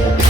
Yeah. We'll